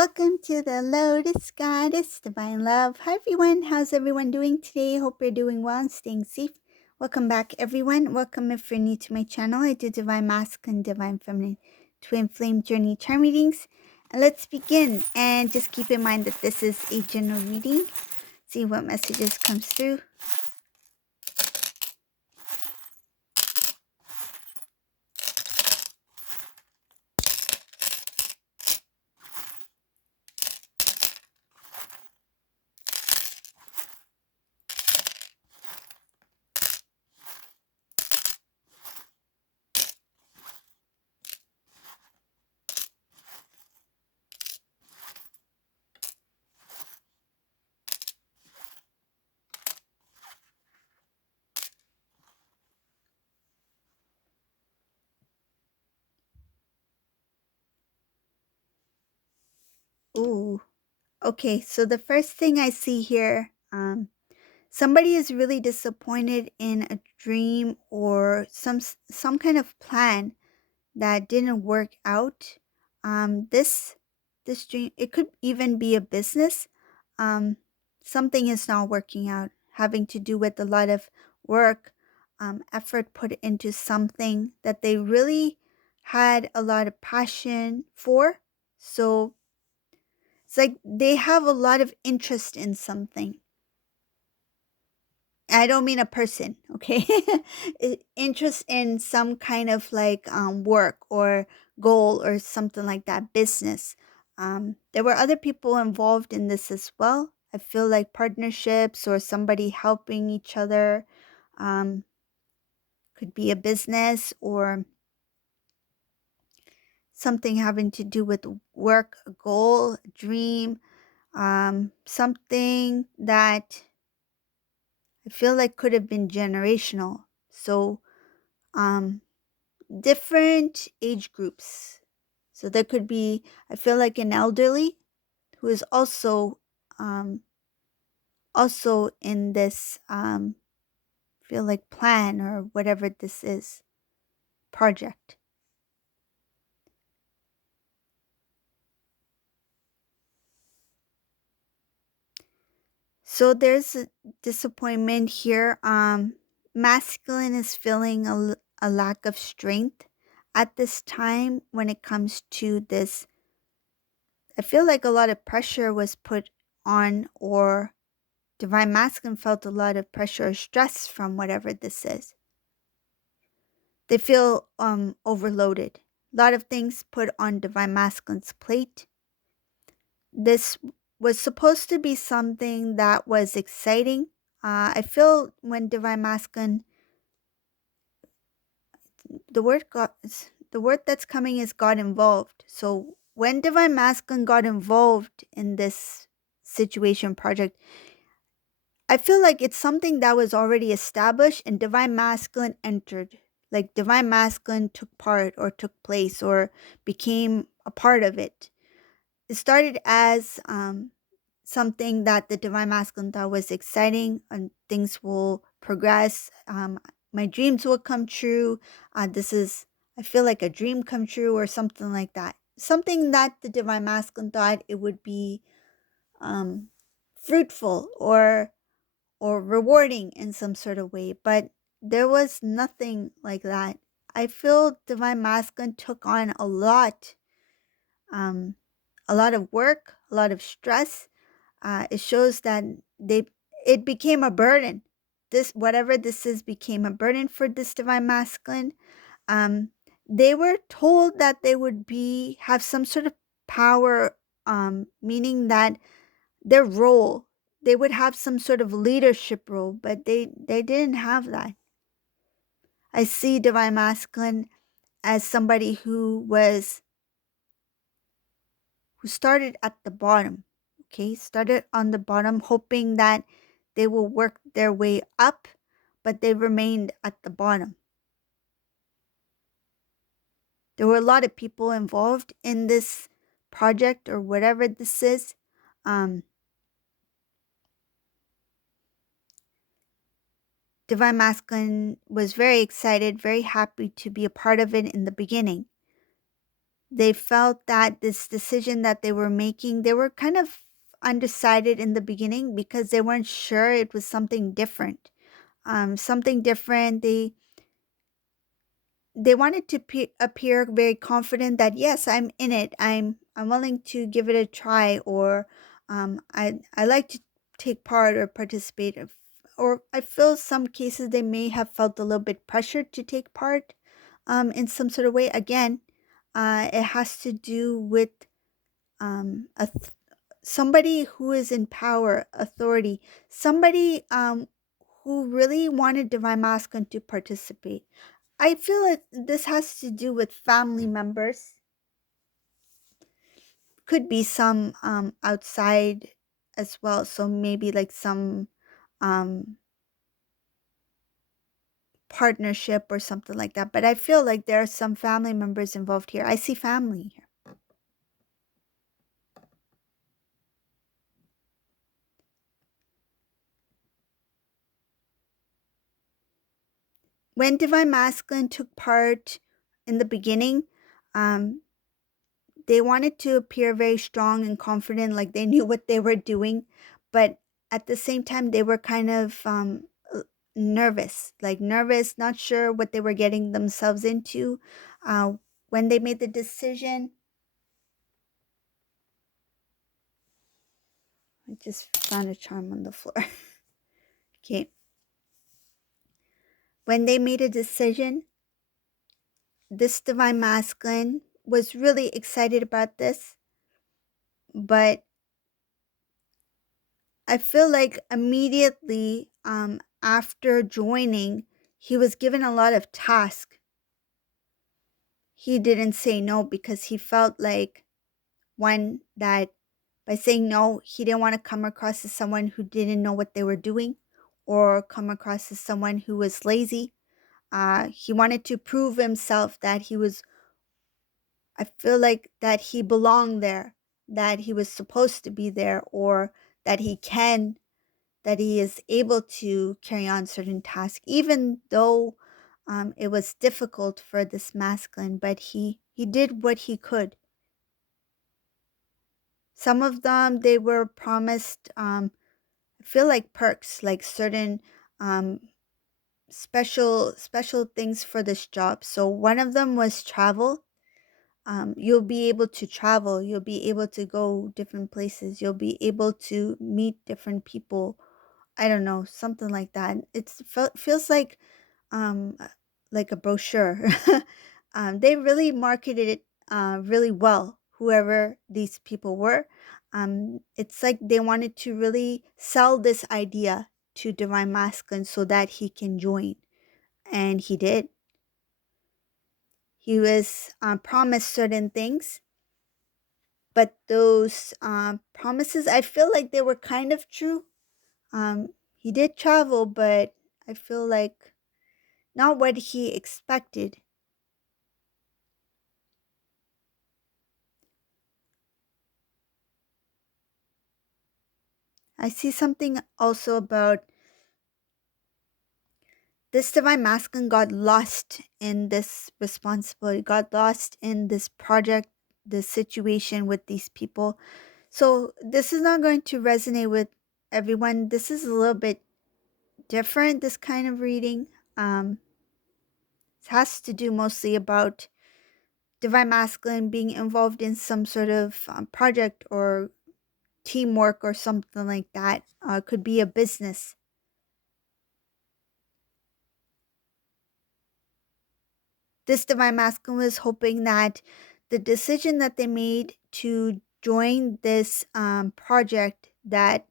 Welcome to the Lotus Goddess Divine Love. Hi everyone, how's everyone doing today? Hope you're doing well and staying safe. Welcome back everyone. Welcome if you're new to my channel. I do Divine Masculine, Divine Feminine, Twin Flame Journey Charm readings. And let's begin. And just keep in mind that this is a general reading. See what messages comes through. Ooh. Okay, so the first thing I see here, somebody is really disappointed in a dream or some kind of plan that didn't work out. This dream, it could even be a business. Um, Something is not working out, having to do with a lot of work, effort put into something that they really had a lot of passion for. So it's like they have a lot of interest in something. I don't mean a person, okay? Interest in some kind of like work or goal or something like that, business. There were other people involved in this as well. I feel like partnerships or somebody helping each other, um, could be a business or something having to do with work, a goal, a dream, something that I feel like could have been generational. So, um, different age groups. So there could be, I feel like an elderly who is um, also in this, feel like plan or whatever this is, project. So there's a disappointment here. Masculine is feeling a lack of strength at this time when it comes to this. I feel like a lot of pressure was put on, or Divine Masculine felt a lot of pressure or stress from whatever this is. They feel overloaded. A lot of things put on Divine Masculine's plate. This was supposed to be something that was exciting. I feel when Divine Masculine, the word got the word that's coming is got involved. So when Divine Masculine got involved in this situation project, I feel like it's something that was already established and Divine Masculine entered. Like Divine Masculine took part or took place or became a part of it. It started as something that the Divine Masculine thought was exciting and things will progress. My dreams will come true. This is, I feel like a dream come true or something like that. Something that the Divine Masculine thought it would be um, fruitful or rewarding in some sort of way, but there was nothing like that. I feel Divine Masculine took on um, a lot of work, a lot of stress. It shows that they it became a burden. This whatever this is became a burden for this Divine Masculine. Um, they were told that they would be have some sort of power, meaning that their role, they would have some sort of leadership role, but they didn't have that. I see Divine Masculine as somebody who started at the bottom. Okay, started on the bottom hoping that they will work their way up, but they remained at the bottom. There were a lot of people involved in this project or whatever this is. um, Divine Masculine was very excited, very happy to be a part of it in the beginning. They felt that this decision that they were making, they were kind of undecided in the beginning because they weren't sure it was something different. Something different. They wanted to appear very confident that yes, I'm in it. I'm willing to give it a try, or I like to take part or participate. Or I feel some cases they may have felt a little bit pressured to take part in some sort of way. Again, it has to do with somebody who is in power, authority, somebody who really wanted Divine Masculine to participate. I feel like this has to do with family members. Could be some outside as well. So maybe like some um partnership or something like that. But I feel like there are some family members involved here. I see family here. When Divine Masculine took part in the beginning, um, they wanted to appear very strong and confident, like they knew what they were doing, but at the same time, they were kind of nervous, like nervous, not sure what they were getting themselves into. Uh, when they made the decision, I just found a charm on the floor. Okay. When they made a decision, this Divine Masculine was really excited about this, but I feel like immediately after joining, he was given a lot of tasks. He didn't say no because he felt like, one, that by saying no, he didn't want to come across as someone who didn't know what they were doing or come across as someone who was lazy. He wanted to prove himself that he was, I feel like that he belonged there, that he was supposed to be there, or that he can, that he is able to carry on certain tasks, even though it was difficult for this masculine, but he did what he could. Some of them they were promised, I feel like perks, like certain um, special things for this job. So one of them was travel. You'll be able to travel. You'll be able to go different places. You'll be able to meet different people. I don't know, something like that. Feels um uh, like a brochure. They really marketed it really well. Whoever these people were, it's like they wanted to really sell this idea to Divine Masculine so that he can join, and he did. He was promised certain things, but those promises, I feel like they were kind of true. He did travel, but I feel like not what he expected. I see something also about this Divine Masculine got lost in this responsibility, got lost in this project, this situation with these people. So this is not going to resonate with everyone. This is a little bit different, this kind of reading. It has to do mostly about Divine Masculine being involved in some sort of project or teamwork or something like that. Could be a business. This Divine Masculine was hoping that the decision that they made to join this project, that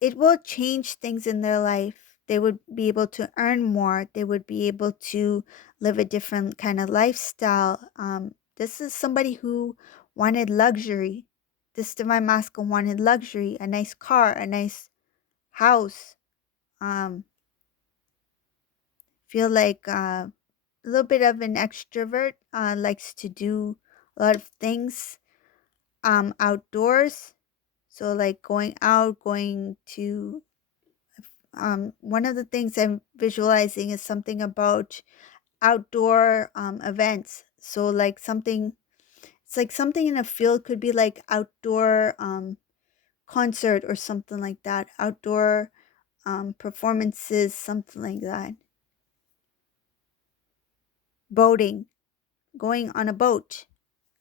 it will change things in their life. They would be able to earn more. They would be able to live a different kind of lifestyle. This is somebody who wanted luxury. This Divine Masculine wanted luxury, a nice car, a nice house. Um, feel like a little bit of an extrovert, likes to do a lot of things outdoors. So like going out, going to one of the things I'm visualizing is something about outdoor events. So like something, It's like something in a field, could be like outdoor concert or something like that, outdoor performances, something like that. Boating, going on a boat.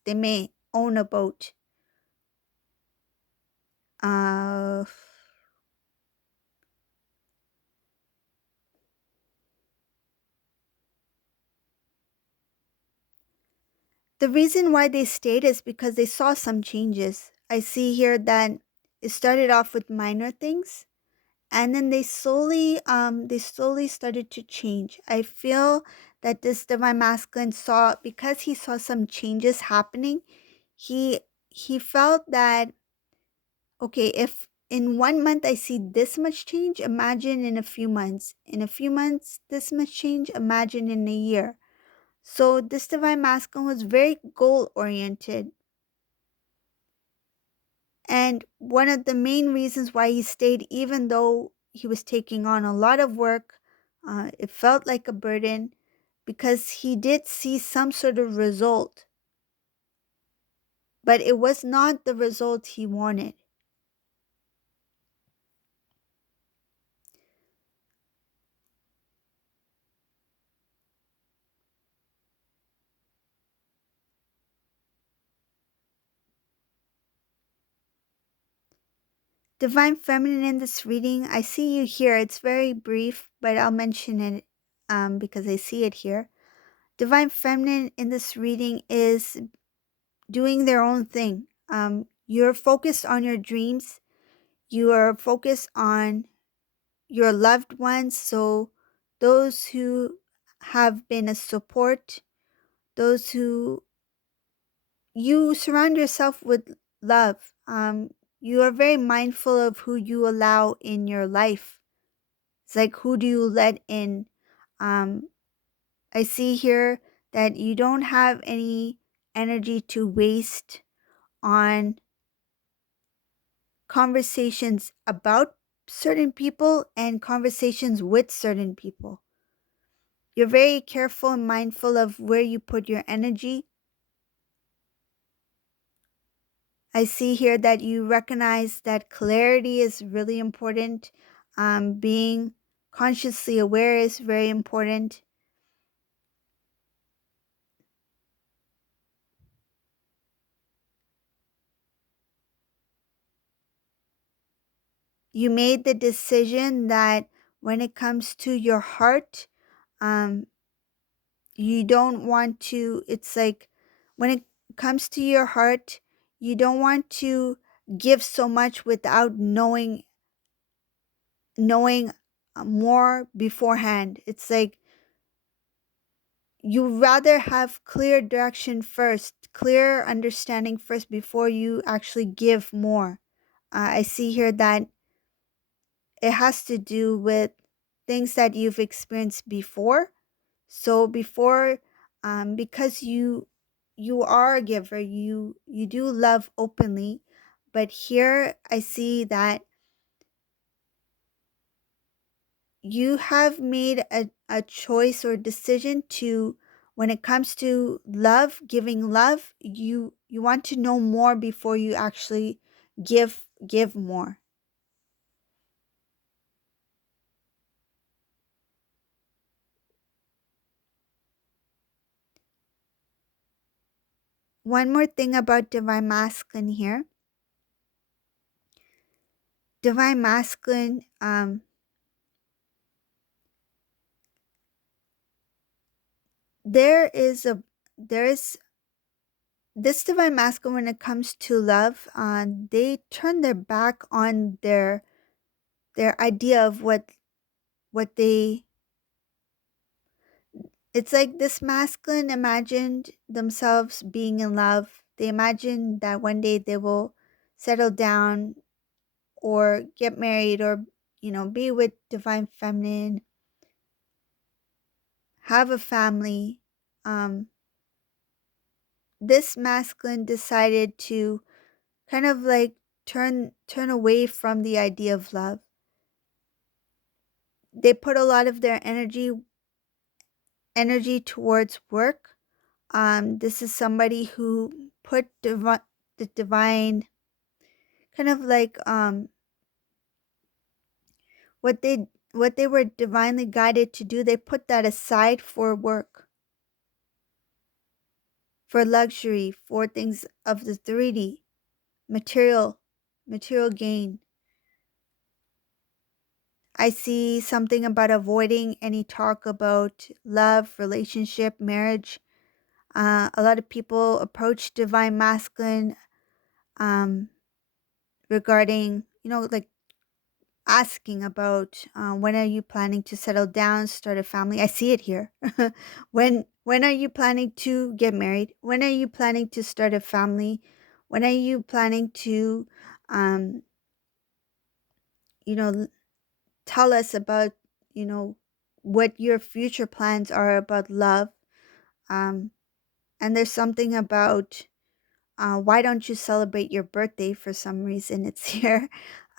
They may own a boat. Uh, the reason why they stayed is because they saw some changes. I see here that it started off with minor things, and then they slowly started to change. I feel that this divine masculine saw, because he saw some changes happening, he he felt that, okay, if in 1 month I see this much change, imagine in a few months. In a few months, this much change, imagine in a year. So this divine masculine was very goal oriented. And one of the main reasons why he stayed, even though he was taking on a lot of work, it felt like a burden, because he did see some sort of result, but it was not the result he wanted. Divine Feminine, in this reading, I see you here. It's very brief, but I'll mention it because I see it here. Divine Feminine in this reading is doing their own thing. You're focused on your dreams, you are focused on your loved ones. So, those who have been a support, those who you surround yourself with love. You are very mindful of who you allow in your life. It's like, who do you let in? Um, I see here that you don't have any energy to waste on conversations about certain people and conversations with certain people. You're very careful and mindful of where you put your energy. I see here that you recognize that clarity is really important. Being consciously aware is very important. You made the decision that when it comes to your heart, um, you don't want to, it's like, when it comes to your heart, you don't want to give so much without knowing more beforehand. It's like you rather have clear direction first, clear understanding first before you actually give more. I see here that it has to do with things that you've experienced before. So before, because you are a giver, you do love openly, but here I see that you have made a choice or decision to, when it comes to love, giving love, you want to know more before you actually give more. One more thing about divine masculine here. Divine masculine, there is a there is this divine masculine, when it comes to love, they turn their back on their idea of what they, it's like this masculine imagined themselves being in love. They imagine that one day they will settle down or get married, or be with divine feminine, have a family. um this masculine decided to kind of like turn away from the idea of love. They put a lot of their energy towards work. This is somebody who put the divine kind of like what they were divinely guided to do, they put that aside for work, for luxury, for things of the 3D, material, material gain. I see something about avoiding any talk about love, relationship, marriage. A lot of people approach divine masculine um, regarding, like asking about when are you planning to settle down, start a family. I see it here. When are you planning to get married? When are you planning to start a family? When are you planning to, um, you know, tell us about, you know, what your future plans are about love? Um, and there's something about why don't you celebrate your birthday? For some reason, it's here.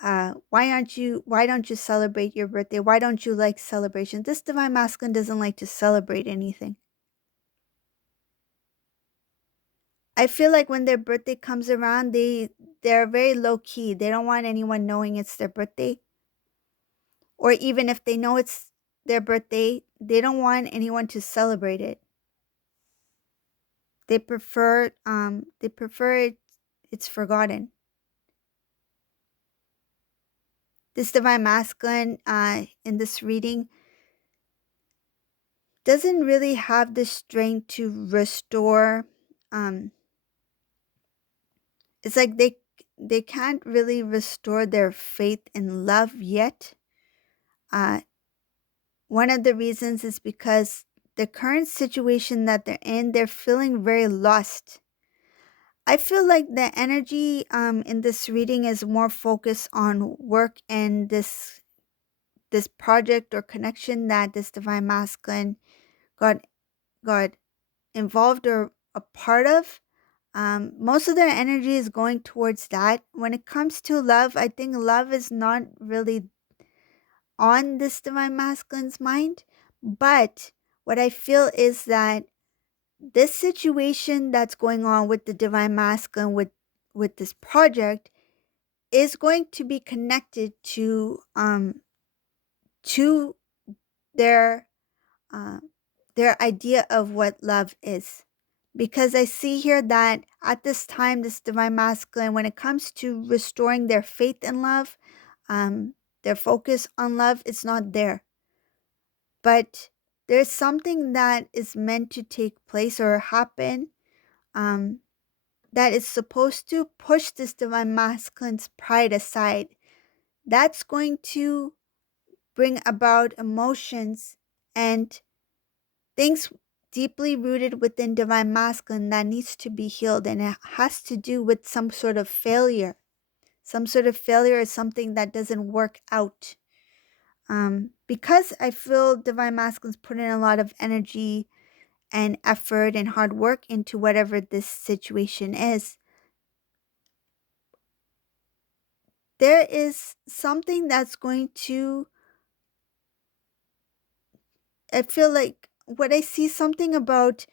Why don't you celebrate your birthday? Why don't you like celebration? This divine masculine doesn't like to celebrate anything. I feel like when their birthday comes around, they're very low key. They don't want anyone knowing it's their birthday. Or even if they know it's their birthday, they don't want anyone to celebrate it. They prefer it's forgotten. This divine masculine in this reading doesn't really have the strength to restore. um it's like they can't really restore their faith in love yet. uh One of the reasons is because the current situation that they're in, they're feeling very lost. I feel like the energy in this reading is more focused on work and this project or connection that this divine masculine got got involved or a part of. Most of their energy is going towards that. When it comes to love, I think love is not really on this divine masculine's mind. But what I feel is that this situation that's going on with the divine masculine with this project is going to be connected to their uh, their idea of what love is. Because I see here that at this time, this divine masculine, when it comes to restoring their faith in love, um, their focus on love, it's not there. But there's something that is meant to take place or happen, um, that is supposed to push this divine masculine's pride aside. That's going to bring about emotions and things deeply rooted within divine masculine that needs to be healed, and it has to do with some sort of failure. Some sort of failure is something that doesn't work out. Because I feel divine masculine's put in a lot of energy and effort and hard work into whatever this situation is, there is something that's going to, I feel like what I see something about,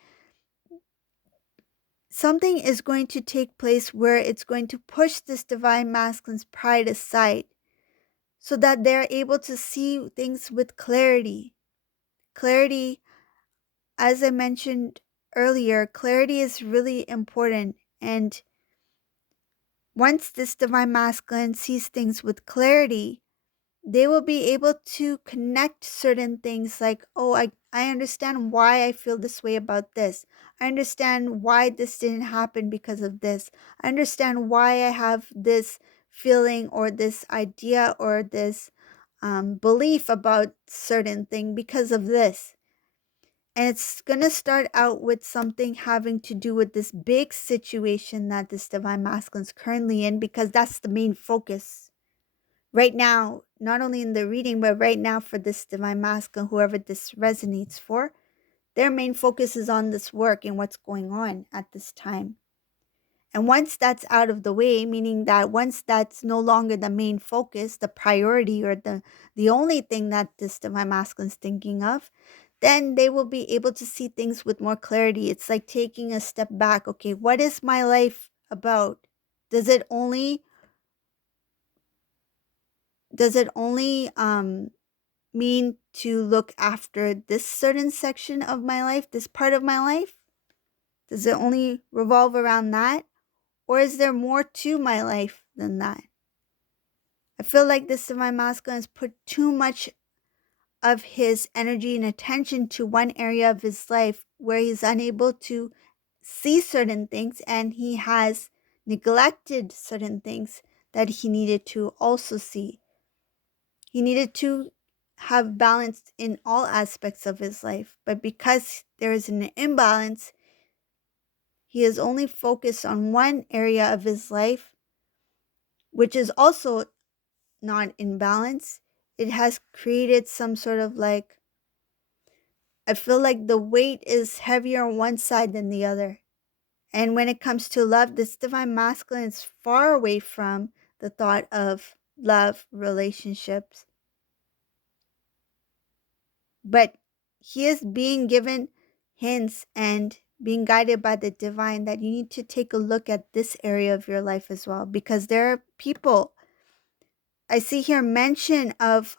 something is going to take place where it's going to push this divine masculine's pride aside so that they're able to see things with clarity. Clarity, as I mentioned earlier, clarity is really important. And once this divine masculine sees things with clarity, they will be able to connect certain things like, oh, I understand why I feel this way about this. I understand why this didn't happen because of this. I understand why I have this feeling or this idea or this belief about certain thing because of this. And it's going to start out with something having to do with this big situation that this divine masculine is currently in, because that's the main focus right now, not only in the reading, but right now for this divine masculine, whoever this resonates for, their main focus is on this work and what's going on at this time. And once that's out of the way, meaning that once that's no longer the main focus, the priority, or the only thing that this divine masculine is thinking of, then they will be able to see things with more clarity. It's like taking a step back. Okay, what is my life about? Does it only mean to look after this certain section of my life, this part of my life? Does it only revolve around that? Or is there more to my life than that? I feel like this divine masculine has put too much of his energy and attention to one area of his life where he's unable to see certain things, and he has neglected certain things that he needed to also see. He needed to have balance in all aspects of his life, but because there is an imbalance, he is only focused on one area of his life, which is also not in balance. It has created some sort of like, I feel like the weight is heavier on one side than the other. And when it comes to love, this divine masculine is far away from the thought of love, relationships. But he is being given hints and being guided by the divine that you need to take a look at this area of your life as well. Because there are people, I see here mention of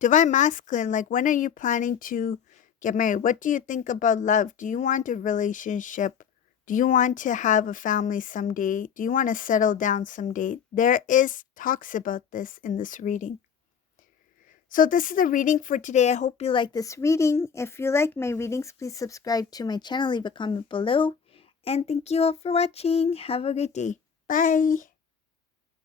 divine masculine, like when are you planning to get married? What do you think about love? Do you want a relationship? Do you want to have a family someday? Do you want to settle down someday? There is talks about this in this reading. So this is the reading for today. I hope you like this reading. If you like my readings, please subscribe to my channel, leave a comment below. And thank you all for watching. Have a great day. Bye.